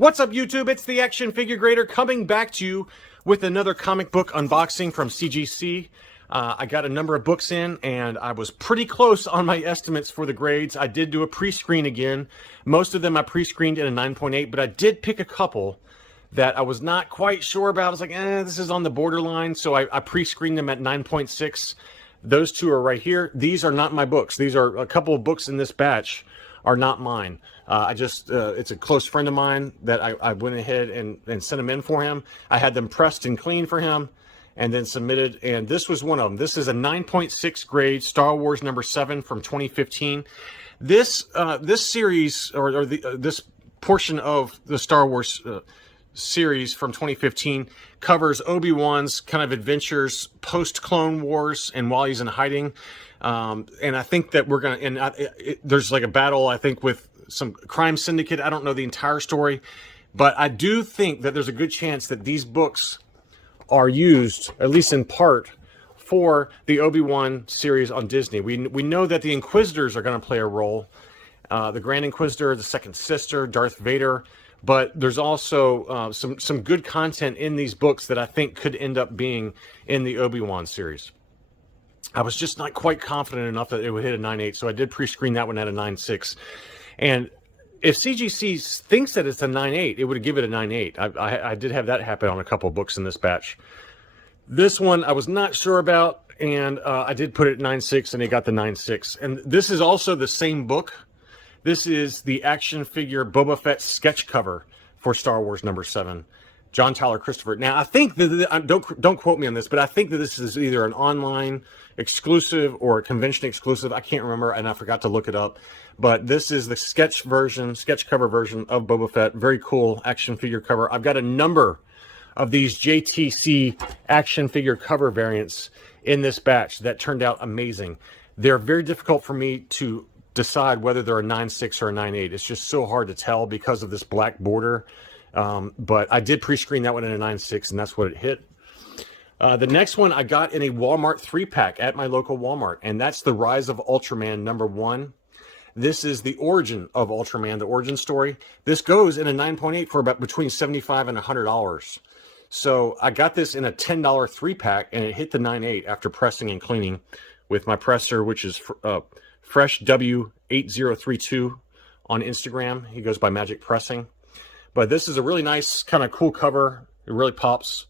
What's up, YouTube? It's the Action Figure Grader coming back to you with another comic book unboxing from CGC. I got a number of books in, and I was pretty close on my estimates for the grades. I did do a pre-screen again. Most of them I pre-screened in a 9.8, but I did pick a couple that I was not quite sure about. I was like, this is on the borderline, so I pre-screened them at 9.6. Those two are right here. These are not my books. These are a couple of books in this batch are not mine. It's a close friend of mine that I went ahead and sent them in for him. I had them pressed and cleaned for him and then submitted, and this was one of them. This is a 9.6 grade Star Wars number 7 from 2015. This series, this portion of the Star Wars series from 2015 covers Obi-Wan's kind of adventures post-Clone Wars and while he's in hiding. And I think that we're going to, there's like a battle, I think, with some crime syndicate. I don't know the entire story, but I do think that there's a good chance that these books are used, at least in part, for the Obi-Wan series on Disney. We know that the Inquisitors are going to play a role. The Grand Inquisitor, the Second Sister, Darth Vader. But there's also some good content in these books that I think could end up being in the Obi-Wan series. I was just not quite confident enough that it would hit a 9.8, so I did pre-screen that one at a 9.6. And if CGC thinks that it's a 9.8, it would give it a 9.8. I did have that happen on a couple of books in this batch. This one I was not sure about, and I did put it at 9.6, and it got the 9.6. And this is also the same book. This is the action figure Boba Fett sketch cover for Star Wars number 7. John Tyler Christopher. Now, I think that, don't quote me on this, but I think that this is either an online exclusive or a convention exclusive. I can't remember, and I forgot to look it up. But this is the sketch cover version of Boba Fett. Very cool action figure cover. I've got a number of these JTC action figure cover variants in this batch that turned out amazing. They're very difficult for me to decide whether they're a 9.6 or a 9.8. It's just so hard to tell because of this black border. But I did pre-screen that one in a 9.6, and that's what it hit. The next one I got in a Walmart 3-pack at my local Walmart, and that's the Rise of Ultraman number 1. This is the origin of Ultraman, the origin story. This goes in a 9.8 for about between $75 and $100. So I got this in a $10 3-pack, and it hit the 9.8 after pressing and cleaning with my presser, which is Fresh W8032 on Instagram. He goes by Magic Pressing. But this is a really nice, kind of cool cover. It really pops.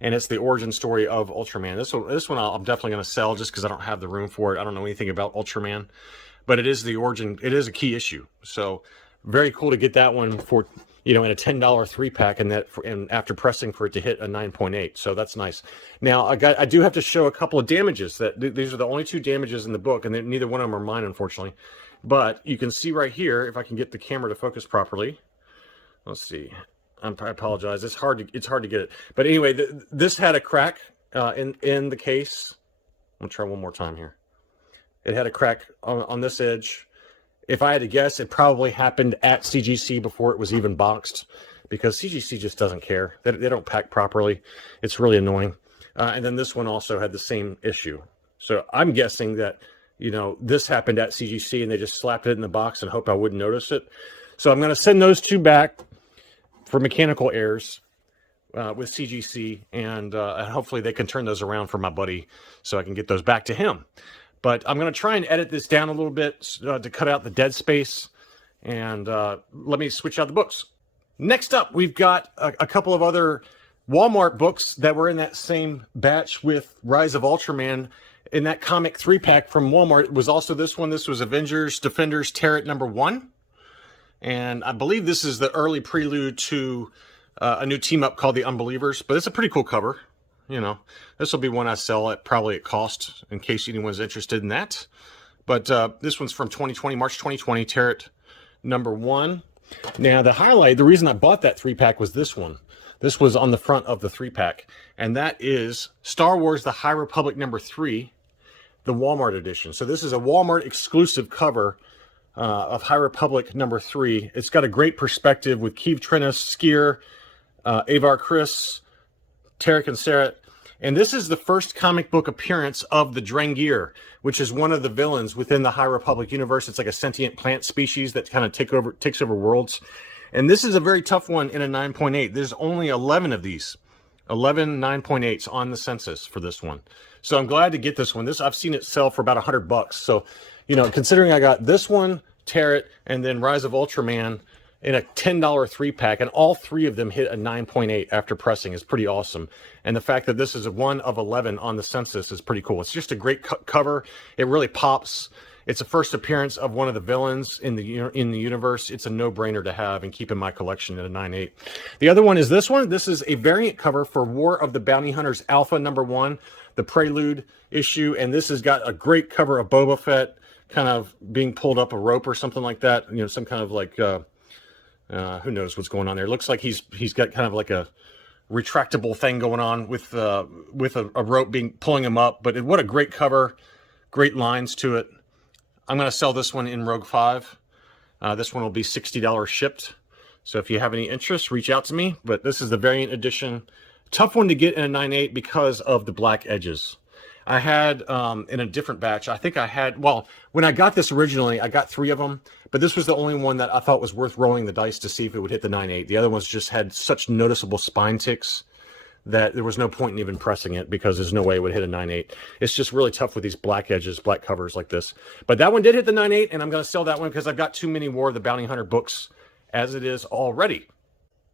And it's the origin story of Ultraman. This one I'm definitely going to sell just because I don't have the room for it. I don't know anything about Ultraman. But it is the origin. It is a key issue. So very cool to get that one for, in a $10 3-pack and after pressing for it to hit a 9.8. So that's nice. Now, I do have to show a couple of damages. These are the only 2 damages in the book, and neither one of them are mine, unfortunately. But you can see right here, if I can get the camera to focus properly. Let's see. I apologize. It's hard to get it. But anyway, this had a crack in the case. I'm gonna try one more time here. It had a crack on this edge. If I had to guess, it probably happened at CGC before it was even boxed, because CGC just doesn't care. They don't pack properly. It's really annoying. And then this one also had the same issue. So I'm guessing that this happened at CGC and they just slapped it in the box and hope I wouldn't notice it. So I'm going to send those 2 back for mechanical errors with CGC, and hopefully they can turn those around for my buddy so I can get those back to him. But I'm going to try and edit this down a little bit to cut out the dead space, and let me switch out the books. Next up, we've got a couple of other Walmart books that were in that same batch with Rise of Ultraman. In that comic 3-pack from Walmart was also this one. This was Avengers Defenders Tarot number 1. And I believe this is the early prelude to a new team-up called the Unbelievers. But it's a pretty cool cover. This will be one I sell probably at cost in case anyone's interested in that. But this one's from 2020, March 2020, Tarot number 1. Now, the reason I bought that 3-pack was this one. This was on the front of the 3-pack. And that is Star Wars The High Republic number 3, the Walmart edition. So this is a Walmart exclusive cover of High Republic number 3. It's got a great perspective with Keeve Trennis, Skier, Avar Kriss, Tarek and Sarah. And this is the first comic book appearance of the Drengir, which is one of the villains within the High Republic universe. It's like a sentient plant species that kind of takes over worlds. And this is a very tough one in a 9.8. There's only 11 of these. 11 9.8s on the census for this one. So I'm glad to get this one. I've seen it sell for about $100. So, you know, considering I got this one, Tarot, and then Rise of Ultraman in a $10 3-pack, and all three of them hit a 9.8 after pressing is pretty awesome. And the fact that this is a 1 of 11 on the census is pretty cool. It's just a great cover. It really pops. It's a first appearance of one of the villains in the universe. It's a no-brainer to have and keep in my collection at a 9.8. The other one is this one. This is a variant cover for War of the Bounty Hunters Alpha #1, the Prelude issue, and this has got a great cover of Boba Fett kind of being pulled up a rope or something like that. You know, some kind of like who knows what's going on there. It looks like he's got kind of like a retractable thing going on with a rope pulling him up. But what a great cover, great lines to it. I'm going to sell this one in Rogue 5. This one will be $60 shipped. So if you have any interest, reach out to me. But this is the variant edition. Tough one to get in a 9.8 because of the black edges. I had, in a different batch, I think I had, well, when I got this originally, I got 3 of them. But this was the only one that I thought was worth rolling the dice to see if it would hit the 9.8. The other ones just had such noticeable spine ticks that there was no point in even pressing it because there's no way it would hit a 9.8. It's just really tough with these black edges, black covers like this. But that one did hit the 9.8, and I'm going to sell that one because I've got too many War of the Bounty Hunter books as it is already.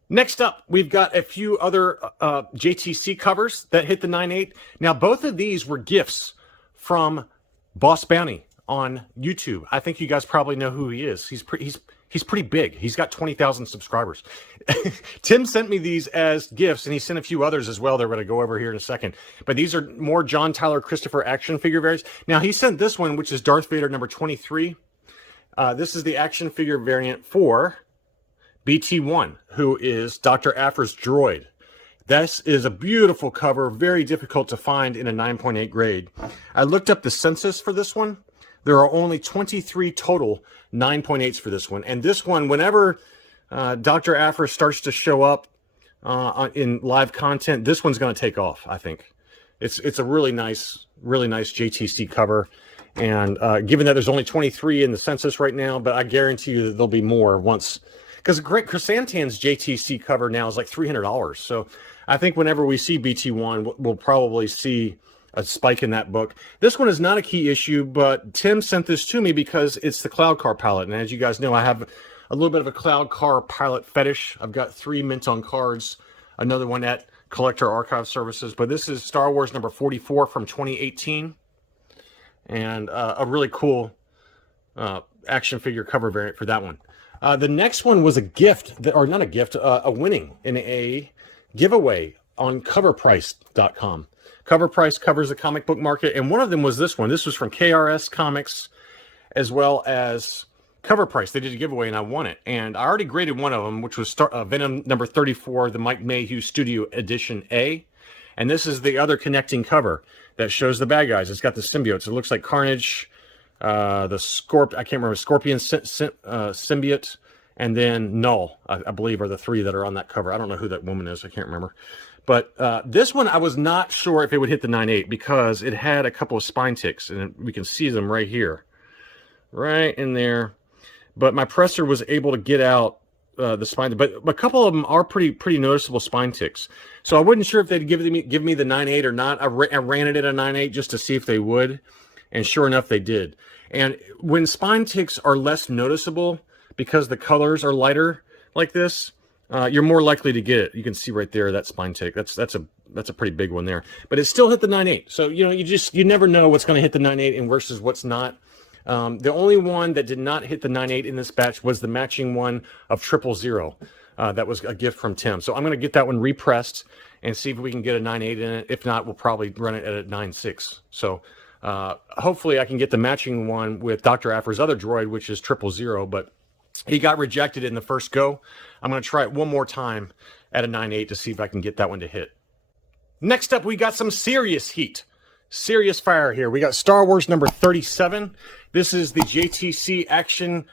Next up, we've got a few other JTC covers that hit the 9.8. Now, both of these were gifts from Boss Bounty on YouTube. I think you guys probably know who he is. He's pretty big. He's got 20,000 subscribers. Tim sent me these as gifts, and he sent a few others as well. They're going to go over here in a second. But these are more John Tyler Christopher action figure variants. Now, he sent this one, which is Darth Vader number 23. This is the action figure variant for BT1, who is Dr. Aphra's droid. This is a beautiful cover, very difficult to find in a 9.8 grade. I looked up the census for this one. There are only 23 total 9.8s for this one. And this one, whenever Dr. Aphra starts to show up in live content, this one's going to take off, I think. It's a really nice JTC cover. And given that there's only 23 in the census right now, but I guarantee you that there'll be more once. Because Greg Chrysantan's JTC cover now is like $300. So I think whenever we see BT1, we'll probably see a spike in that book. This one is not a key issue, but Tim sent this to me because it's the Cloud Car pilot. And as you guys know, I have a little bit of a Cloud Car pilot fetish. I've got 3 mint on cards, another one at Collector Archive Services. But this is Star Wars number 44 from 2018. And a really cool action figure cover variant for that one. The next one was a gift, or not a gift, a winning in a giveaway on coverprice.com. Cover Price covers the comic book market, and one of them was this one. This was from KRS Comics as well as Cover Price. They did a giveaway, and I won it. And I already graded one of them, which was Venom number 34, the Mike Mayhew Studio Edition A. And this is the other connecting cover that shows the bad guys. It's got the symbiotes. It looks like Carnage, the I can't remember, Scorpion symbiote, and then Null, I believe, are the 3 that are on that cover. I don't know who that woman is. I can't remember. But this one, I was not sure if it would hit the 9.8 because it had a couple of spine ticks, and we can see them right here, right in there. But my presser was able to get out the spine, but a couple of them are pretty noticeable spine ticks. So I wasn't sure if they'd give me the 9.8 or not. I ran it at a 9.8 just to see if they would, and sure enough, they did. And when spine ticks are less noticeable because the colors are lighter like this, you're more likely to get it. You can see right there that spine tick. That's a pretty big one there. But it still hit the 9.8. So you never know what's going to hit the 9.8 and versus what's not. The only one that did not hit the 9.8 in this batch was the matching one of 000. That was a gift from Tim. So I'm going to get that one repressed and see if we can get a 9.8 in it. If not, we'll probably run it at a 9.6. So hopefully I can get the matching one with Dr. Aphra's other droid, which is 000, but he got rejected in the first go. I'm going to try it one more time at a 9.8 to see if I can get that one to hit. Next up, we got some serious heat. Serious fire here. We got Star Wars number 37. This is the JTC action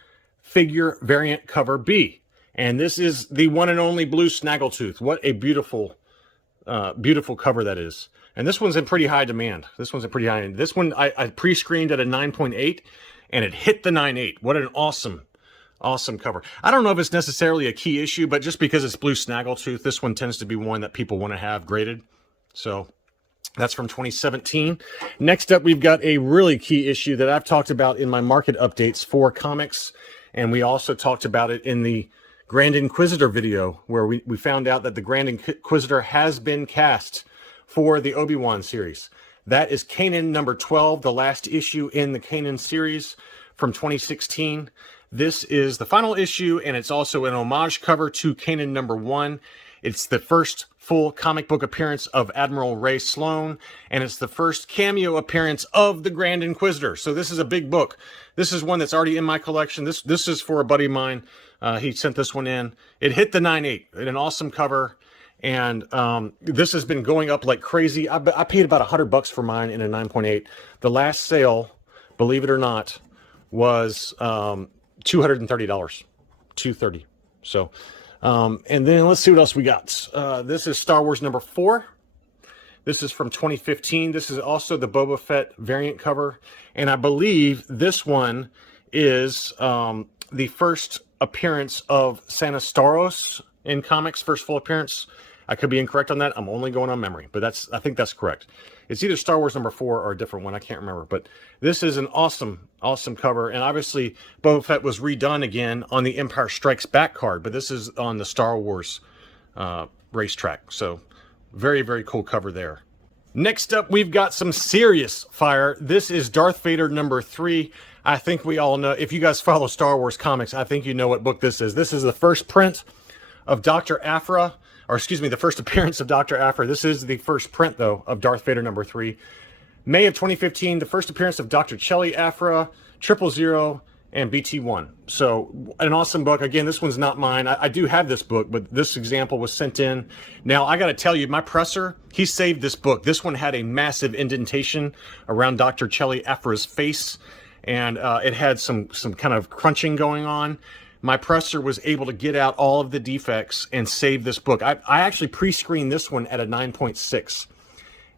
figure variant cover B. And this is the one and only blue Snaggletooth. What a beautiful, beautiful cover that is. And this one's in pretty high demand. This one's in pretty high demand. This one I pre-screened at a 9.8 and it hit the 9.8. What an awesome Awesome cover. I don't know if it's necessarily a key issue, but just because it's blue snaggletooth, this one tends to be one that people want to have graded. So that's from 2017. Next up, we've got a really key issue that I've talked about in my market updates for comics. And we also talked about it in the Grand Inquisitor video, where we found out that the Grand Inquisitor has been cast for the Obi-Wan series. That is Kanan number 12, the last issue in the Kanan series from 2016. This is the final issue, and it's also an homage cover to Kanan number 1. It's the first full comic book appearance of Admiral Ray Sloan, and it's the first cameo appearance of the Grand Inquisitor. So this is a big book. This is one that's already in my collection. This is for a buddy of mine. He sent this one in. It hit the 9.8, an awesome cover, and this has been going up like crazy. I paid about $100 for mine in a 9.8. The last sale, believe it or not, was $230, $230. So, and then let's see what else we got. This is Star Wars number 4. This is from 2015. This is also the Boba Fett variant cover. And I believe this one is the first appearance of Santa Staros in comics, first full appearance. I could be incorrect on that. I'm only going on memory, but I think that's correct. It's either Star Wars number 4 or a different one. I can't remember, but this is an awesome, awesome cover. And obviously, Boba Fett was redone again on the Empire Strikes Back card, but this is on the Star Wars racetrack. So very, very cool cover there. Next up, we've got some serious fire. This is Darth Vader number 3. I think we all know, if you guys follow Star Wars comics, I think you know what book this is. This is the first print of Dr. Aphra. Or excuse me, the first appearance of Dr. Aphra. This is the first print, though, of Darth Vader number 3. May of 2015, the first appearance of Dr. Chelly Aphra, 000, and BT1. So, an awesome book. Again, this one's not mine. I do have this book, but this example was sent in. Now, I got to tell you, my presser, he saved this book. This one had a massive indentation around Dr. Chelly Aphra's face, and it had some kind of crunching going on. My presser was able to get out all of the defects and save this book. I actually pre-screened this one at a 9.6,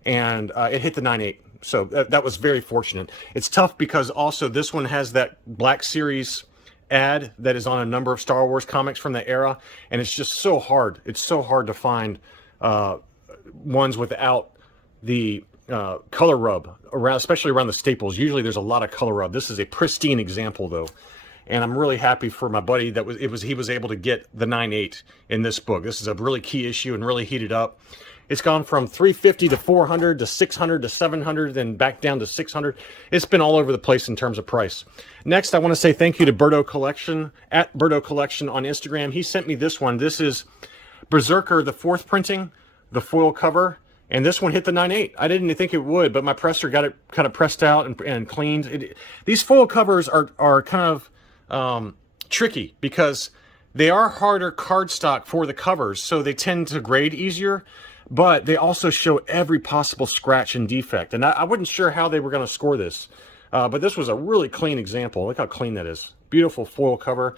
and it hit the 9.8. So that was very fortunate. It's tough because also this one has that Black Series ad that is on a number of Star Wars comics from the era, and it's just so hard. It's so hard to find ones without the color rub, around, especially around the staples. Usually there's a lot of color rub. This is a pristine example, though. And I'm really happy for my buddy that he was able to get the 9.8 in this book. This is a really key issue and really heated up. It's gone from 350 to 400 to 600 to 700, then back down to 600. It's been all over the place in terms of price. Next, I want to say thank you to Berto Collection, at Berto Collection on Instagram. He sent me this one. This is Berserker, the 4th printing, the foil cover. And this one hit the 9.8. I didn't think it would, but my presser got it kind of pressed out and cleaned. These foil covers are kind of tricky because they are harder cardstock for the covers, so they tend to grade easier, but they also show every possible scratch and defect. And I wasn't sure how they were going to score this, but this was a really clean example. Look how clean that is. Beautiful foil cover.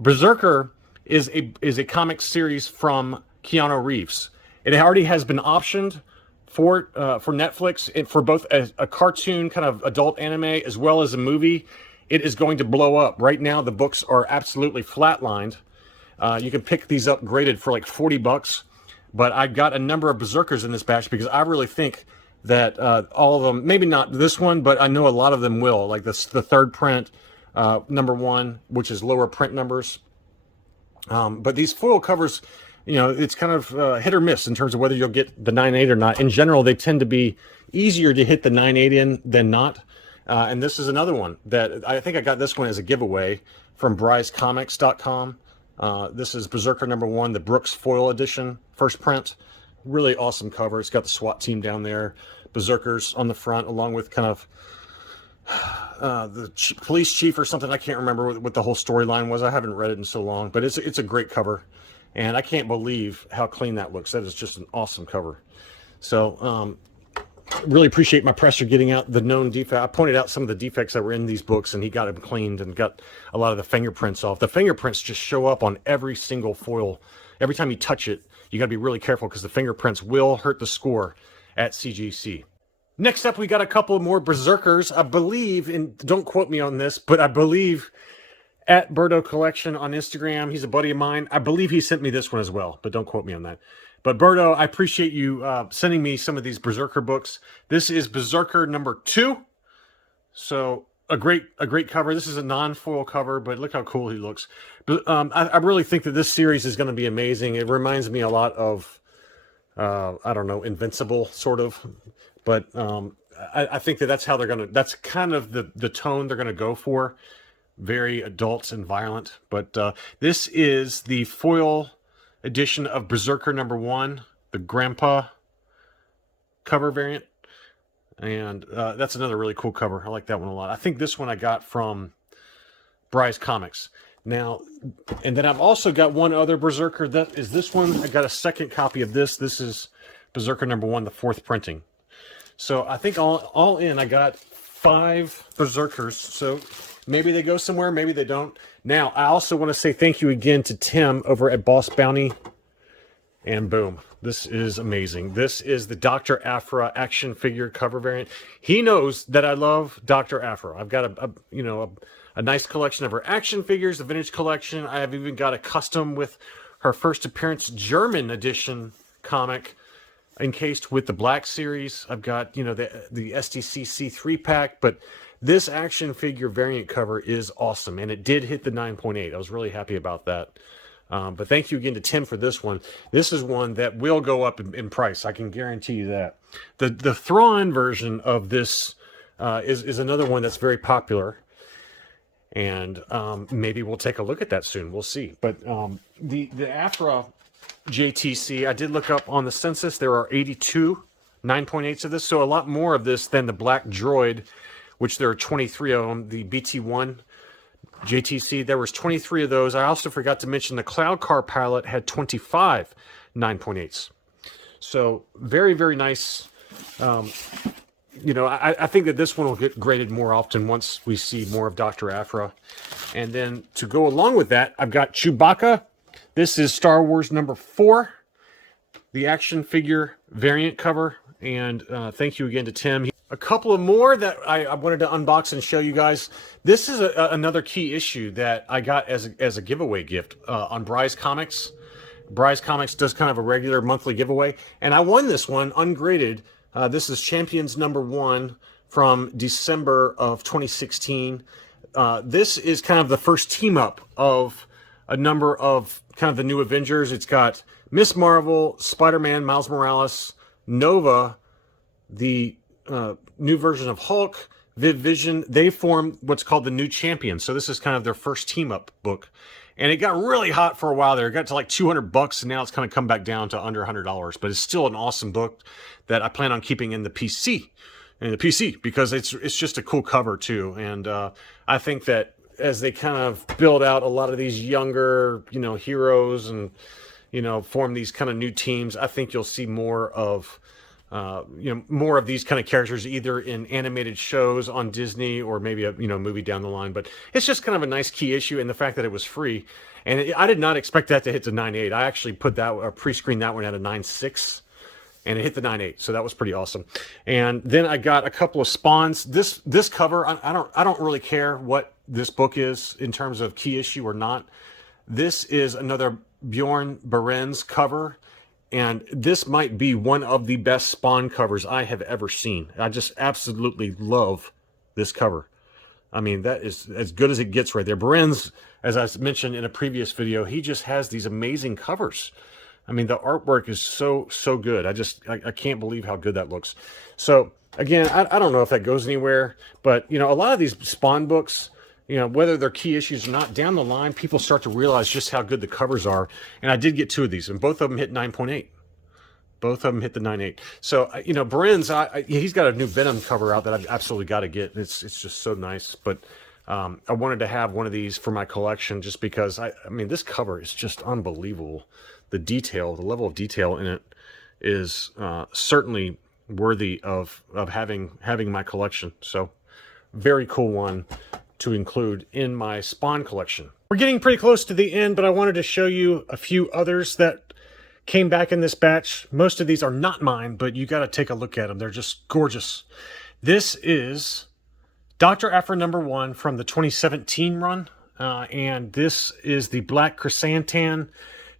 Berserker is a comic series from Keanu Reeves. It already has been optioned for Netflix for both a cartoon kind of adult anime as well as a movie. It is going to blow up. Right now, the books are absolutely flatlined. You can pick these up graded for like $40, but I got a number of Berserkers in this batch because I really think that all of them, maybe not this one, but I know a lot of them will. Like this, the 3rd print, number 1, which is lower print numbers. But these foil covers, you know, it's kind of hit or miss in terms of whether you'll get the 9.8 or not. In general, they tend to be easier to hit the 9.8 in than not. And this is another one that I think I got this one as a giveaway from BryceComics.com. This is Berserker number 1, the Brooks foil edition, first print. Really awesome cover. It's got the SWAT team down there, Berserkers on the front, along with kind of the police chief or something. I can't remember what the whole storyline was. I haven't read it in so long, but it's a great cover. And I can't believe how clean that looks. That is just an awesome cover. So, really appreciate my presser getting out the known defect. I pointed out some of the defects that were in these books, and he got them cleaned and got a lot of the fingerprints off. The fingerprints just show up on every single foil. Every time you touch it, you got to be really careful because the fingerprints will hurt the score at CGC. Next up, we got a couple more Berserkers. I believe, and don't quote me on this, but I believe at Birdo Collection on Instagram. He's a buddy of mine. I believe he sent me this one as well, but don't quote me on that. But Birdo, I appreciate you sending me some of these Berserker books. This is Berserker number 2. So a great cover. This is a non-foil cover, but look how cool he looks. But I really think that this series is going to be amazing. It reminds me a lot of I don't know, Invincible sort of, but I think that that's how they're gonna. That's kind of the tone they're gonna go for. Very adult and violent. But this is the foil edition of Berserker number 1, the Grandpa cover variant. And that's another really cool cover. I like that one a lot. I think this one I got from Bry's Comics. Now, and then I've also got one other Berserker. That is this one. I got a second copy of this. This is Berserker number 1, the 4th printing. So I think all in, I got 5 Berserkers. So maybe they go somewhere, maybe they don't. Now, I also want to say thank you again to Tim over at Boss Bounty. And boom, this is amazing. This is the Dr. Aphra action figure cover variant. He knows that I love Dr. Aphra. I've got a nice collection of her action figures, a vintage collection. I have even got a custom with her first appearance German edition comic encased with the Black Series. I've got, the STC C3 pack, but this action figure variant cover is awesome, and it did hit the 9.8. I was really happy about that. But thank you again to Tim for this one. This is one that will go up in price. I can guarantee you that. The Thrawn version of this is another one that's very popular. And maybe we'll take a look at that soon. We'll see. But the Aphra JTC, I did look up on the census. There are 82 9.8s of this. So a lot more of this than the Black Droid, which there are 23 of them. The BT1 JTC, there was 23 of those. I also forgot to mention the Cloud Car Pilot had 25 9.8s. So very, very nice. I think that this one will get graded more often once we see more of Dr. Aphra. And then to go along with that, I've got Chewbacca. This is Star Wars number 4, the action figure variant cover. And thank you again to Tim. A couple of more that I wanted to unbox and show you guys. This is another key issue that I got as a giveaway gift on Bry's Comics. Bry's Comics does kind of a regular monthly giveaway, and I won this one ungraded. This is Champions number 1 from December of 2016. This is kind of the first team up of a number of kind of the new Avengers. It's got Miss Marvel, Spider-Man, Miles Morales, Nova, the new version of Hulk, Vision. They formed what's called the New Champions. So this is kind of their first team up book. And it got really hot for a while there. It got to like $200, and now it's kind of come back down to under $100. But it's still an awesome book that I plan on keeping in the PC. Because it's just a cool cover too. And I think that as they kind of build out a lot of these younger, heroes and, form these kind of new teams, I think you'll see more of more of these kind of characters either in animated shows on Disney or maybe a movie down the line. But it's just kind of a nice key issue, and the fact that it was free. And I did not expect that to hit the 9.8. I actually put that pre-screened that one at a 9.6, and it hit the 9.8. So that was pretty awesome. And then I got a couple of spawns. This cover, I don't really care what this book is in terms of key issue or not. This is another Bjorn Barends cover. And this might be one of the best Spawn covers I have ever seen. I just absolutely love this cover. I mean, that is as good as it gets right there. Barends, as I mentioned in a previous video, he just has these amazing covers. I mean, the artwork is so good. I can't believe how good that looks. So, again, I don't know if that goes anywhere. But, a lot of these Spawn books, whether they're key issues or not, down the line, people start to realize just how good the covers are. And I did get 2 of these, and both of them hit 9.8. Both of them hit the 9.8. So, Barends, he's got a new Venom cover out that I've absolutely got to get. It's just so nice. But I wanted to have one of these for my collection just because, I mean, this cover is just unbelievable. The detail, the level of detail in it is certainly worthy of having my collection. So, very cool one to include in my Spawn collection. We're getting pretty close to the end, but I wanted to show you a few others that came back in this batch. Most of these are not mine, but you got to take a look at them. They're just gorgeous. This is Dr. Aphra number 1 from the 2017 run and this is the Black Chrysanthemum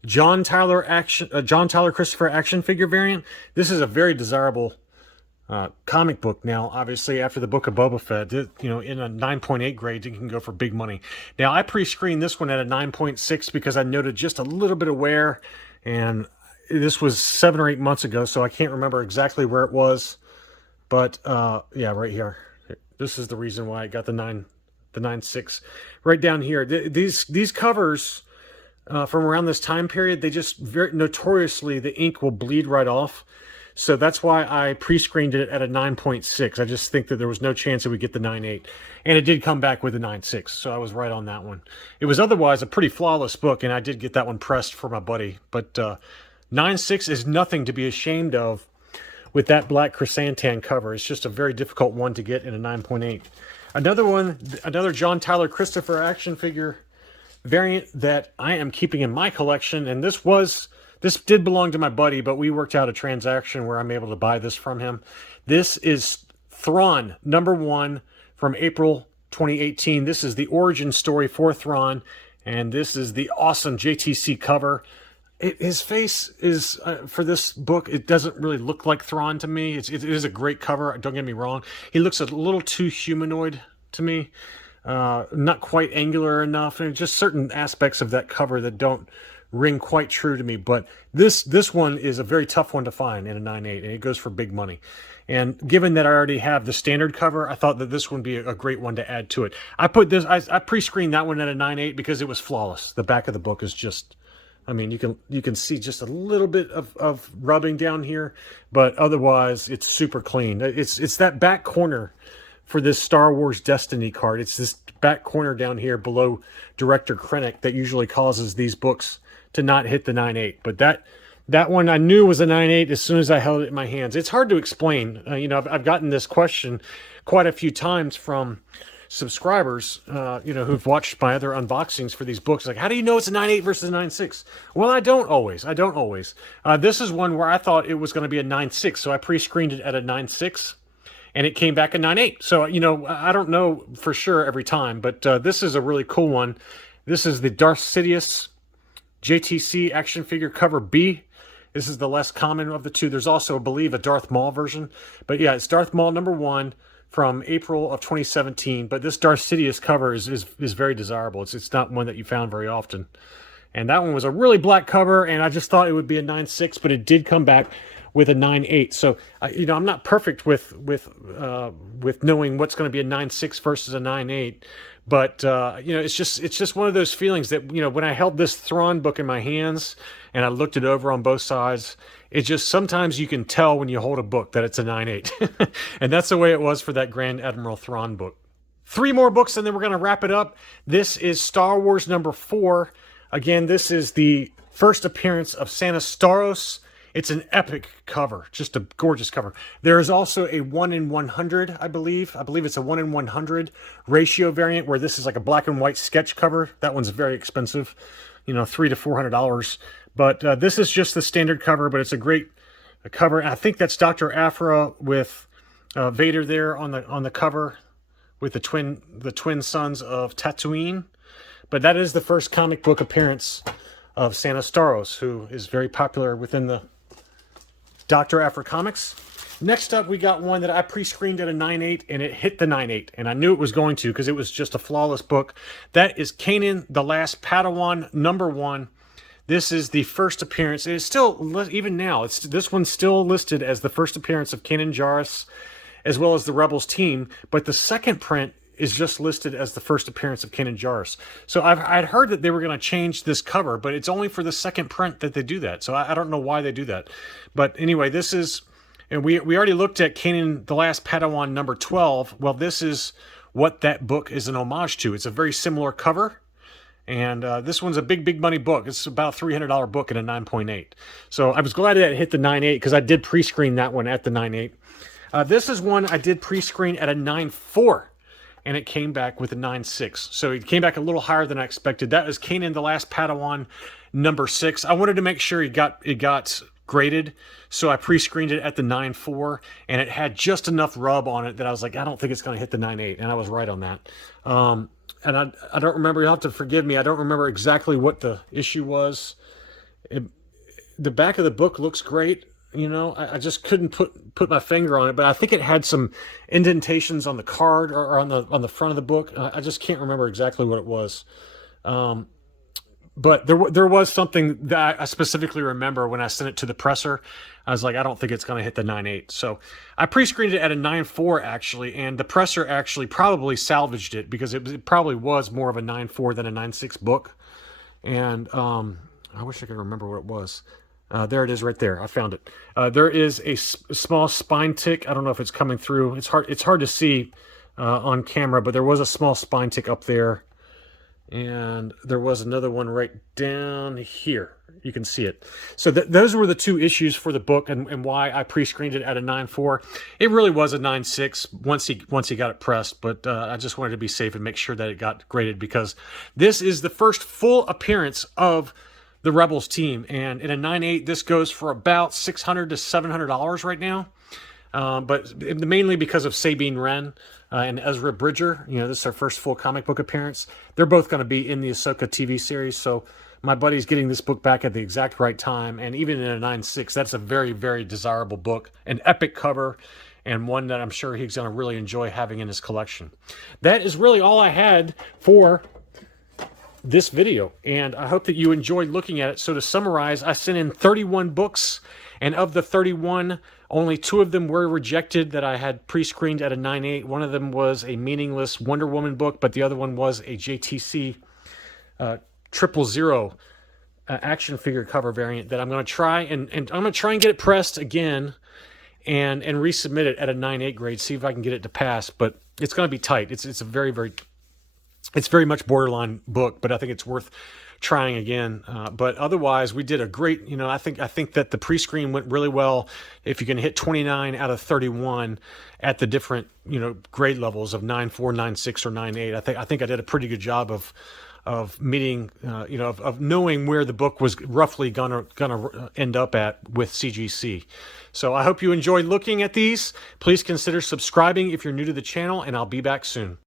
John Tyler Christopher action figure variant. This is a very desirable comic book now. Obviously, after the Book of Boba Fett, in a 9.8 grade, you can go for big money. Now, I pre-screened this one at a 9.6 because I noted just a little bit of wear, and this was 7 or 8 months ago, so I can't remember exactly where it was. But yeah, right here. This is the reason why I got the 9.6 right down here. These covers from around this time period, they just very notoriously, the ink will bleed right off. So that's why I pre-screened it at a 9.6. I just think that there was no chance it would get the 9.8. And it did come back with a 9.6, so I was right on that one. It was otherwise a pretty flawless book, and I did get that one pressed for my buddy. But 9.6 is nothing to be ashamed of with that Black Chrysanthemum cover. It's just a very difficult one to get in a 9.8. Another John Tyler Christopher action figure variant that I am keeping in my collection, and this did belong to my buddy, but we worked out a transaction where I'm able to buy this from him. This is Thrawn number 1 from April 2018. This is the origin story for Thrawn, and this is the awesome JTC cover. His face is, for this book, it doesn't really look like Thrawn to me. It is a great cover, don't get me wrong. He looks a little too humanoid to me. Not quite angular enough, and just certain aspects of that cover that don't ring quite true to me. But this one is a very tough one to find in a 9.8, and it goes for big money. And given that I already have the standard cover, I thought that this one would be a great one to add to it. I pre-screened that one at a 9.8 because it was flawless. The back of the book is just, I mean, you can see just a little bit of rubbing down here, but otherwise it's super clean. It's that back corner for this Star Wars Destiny card. It's this back corner down here below Director Krennic that usually causes these books to not hit the 9.8. But that one I knew was a 9.8 as soon as I held it in my hands. It's hard to explain. I've gotten this question quite a few times from subscribers, who've watched my other unboxings for these books. Like, how do you know it's a 9.8 versus a 9.6? Well, I don't always. This is one where I thought it was going to be a 9.6, so I pre-screened it at a 9.6. And it came back a 9.8. So, I don't know for sure every time, but this is a really cool one. This is the Darth Sidious JTC action figure cover B. This is the less common of the two. There's also, I believe, a Darth Maul version. But yeah, it's Darth Maul number 1 from April of 2017. But this Darth Sidious cover is very desirable. It's not one that you found very often. And that one was a really black cover, and I just thought it would be a 9.6, but it did come back with a 9.8. So, I'm not perfect with knowing what's going to be a 9.6 versus a 9.8. But, it's just one of those feelings that, when I held this Thrawn book in my hands and I looked it over on both sides, it just, sometimes you can tell when you hold a book that it's a 9.8. And that's the way it was for that Grand Admiral Thrawn book. 3 more books and then we're going to wrap it up. This is Star Wars number 4. Again, this is the first appearance of Santa Staros. It's an epic cover, just a gorgeous cover. There is also a 1 in 100, I believe. I believe it's a 1 in 100 ratio variant where this is like a black and white sketch cover. That one's very expensive, $300 to $400. But this is just the standard cover, but it's a great cover. And I think that's Dr. Aphra with Vader there on the cover with the twin sons of Tatooine. But that is the first comic book appearance of Santa Staros, who is very popular within the Dr. Aphra comics. Next up, we got one that I pre-screened at a 9.8, and it hit the 9.8, and I knew it was going to because it was just a flawless book. That is Kanan, the Last Padawan, number 1. This is the first appearance. It is still, even now, this one's still listed as the first appearance of Kanan Jarrus, as well as the Rebels team, but the second print is just listed as the first appearance of Kanan Jarrus. So I'd heard that they were going to change this cover, but it's only for the second print that they do that. So I don't know why they do that. But anyway, this is, and we already looked at Kanan, the Last Padawan, number 12. Well, this is what that book is an homage to. It's a very similar cover. And this one's a big money book. It's about a $300 book at a 9.8. So I was glad that it hit the 9.8 because I did pre-screen that one at the 9.8. This is one I did pre-screen at a 9.4. And it came back with a 9.6. So it came back a little higher than I expected. That was Kanan, the Last Padawan, number 6. I wanted to make sure it got graded, so I pre-screened it at the 9.4, and it had just enough rub on it that I was like, I don't think it's going to hit the 9.8, and I was right on that. and I don't remember. You'll have to forgive me. I don't remember exactly what the issue was. The back of the book looks great. You know, I just couldn't put my finger on it, but I think it had some indentations on the card or on the front of the book. I just can't remember exactly what it was. But there was something that I specifically remember when I sent it to the presser. I was like, I don't think it's going to hit the 9.8. So I pre-screened it at a 9.4 actually, and the presser actually probably salvaged it because it probably was more of a 9.4 than a 9.6 book. And I wish I could remember what it was. There it is right there. I found it. There is a small spine tick. I don't know if it's coming through. It's hard to see on camera, but there was a small spine tick up there. And there was another one right down here. You can see it. So those were the two issues for the book and why I pre-screened it at a 9.4. It really was a 9.6 once he got it pressed, but I just wanted to be safe and make sure that it got graded because this is the first full appearance of the Rebels team. And in a 9.8, this goes for about $600 to $700 right now. But mainly because of Sabine Wren and Ezra Bridger. You know, this is their first full comic book appearance. They're both going to be in the Ahsoka TV series, so my buddy's getting this book back at the exact right time, and even in a 9.6, that's a very, very desirable book, an epic cover, and one that I'm sure he's going to really enjoy having in his collection. That is really all I had for this video, and I hope that you enjoyed looking at it. So to summarize, I sent in 31 books, and of the 31, only 2 of them were rejected that I had pre-screened at a 9.8. One of them was a meaningless Wonder Woman book, but the other one was a JTC 000 action figure cover variant that I'm going to try, and I'm going to try and get it pressed again and resubmit it at a 9.8 grade, see if I can get it to pass, but it's going to be tight. It's a very, very... It's very much borderline book, but I think it's worth trying again. But otherwise, we did a great, you know, I think that the pre-screen went really well. If you can hit 29 out of 31 at the different, you know, grade levels of 9.4, 9.6, or 9.8, I think I did a pretty good job of meeting, you know, of knowing where the book was roughly gonna end up at with CGC. So I hope you enjoyed looking at these. Please consider subscribing if you're new to the channel, and I'll be back soon.